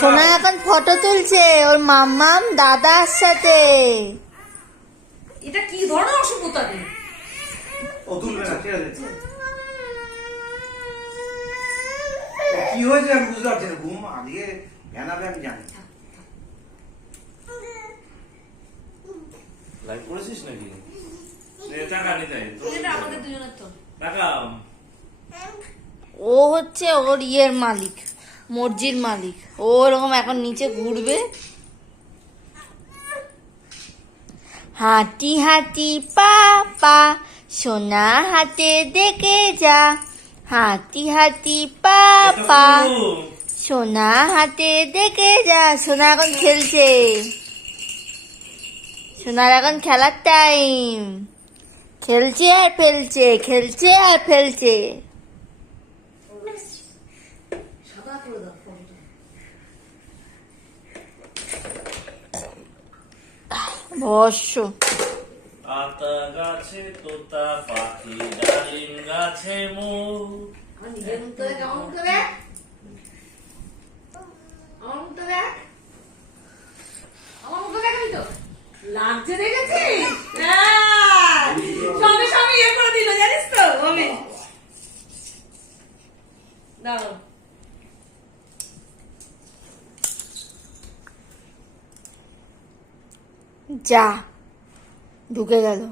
সোনা এখন ফটো তুলছে ওর মাম্মাম দাদার সাথে। এটা কি ধরনের অসভ্যতা রে? ও তুলবে না, ঠিক আছে। কি হয়েছে আমি বুঝতে পারছি না, ঘুম আগে জানাবে আমি জানি। লাইভ করেছিস নাকি? টাকা নিতে আমাদের দুজনের তো টাকা ও হচ্ছে ওর ইয়ের মালিক, মর্জির মালিক। ও এরকম এখন নিচে ঘুরবে। হাঁটি হাঁটি পা পা সোনা হাতে দেখে যা, হাঁটি হাঁটি পা পা সোনা হাতে দেখে যা। সোনা এখন খেলছে, সোনার এখন খেলার টাইম। খেলছে আর ফেলছে, খেলছে আর ফেলছে। সাদা করে দাও ফটোটা। বর্ষ আতা গাছে তোতা পাখি, ডালিম গাছে মোর। আমার নিজের মুখ থেকে কেমন মুখটা দেখ, আমার মুখটা দেখ, আমার মুখটা দেখ। তো লাগছে, দেখেছিস? সঙ্গে সঙ্গে ইয়ে করে দিল, জানিস তো আমি। দাও যা ঢুকে গেল।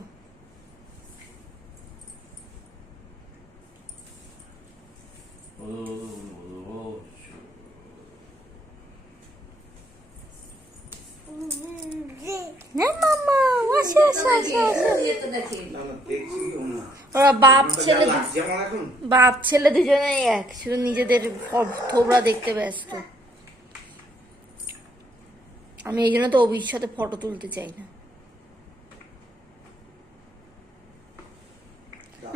মামা আসো আসো আসো আসো। ইয়েটা দেখে না না, দেখছি কি অন্য। ওরা বাপ ছেলে লাগছে আমার এখন। বাপ ছেলে দুজনেই এক, শুধু নিজেদের থোবরা দেখতে ব্যস্ত। আমি এই জন্য তো অভির সাথে ফটো তুলতে চাই না।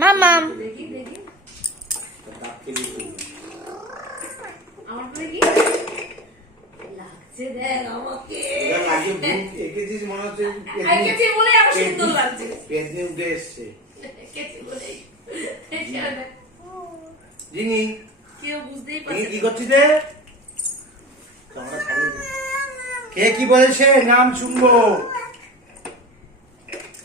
মামাম দেখি দেখি দাঁত কেটে দিই। আমার দেখি লাগছে, দেখ আমাকে। এটা লাগে, ভূত এঁকেছিস মনে হচ্ছে। এঁকেছি বলে আবার সুন্দর লাগছে। পেটনি উঠে এসছে। এঁকেছি বলেই। জিনি, কেউ বুঝতেই জিনি পারছে কি না। করছিস রে? ক্যামেরা ছাড়িয়ে দে। কে কি বলেছে নাম শুনবো।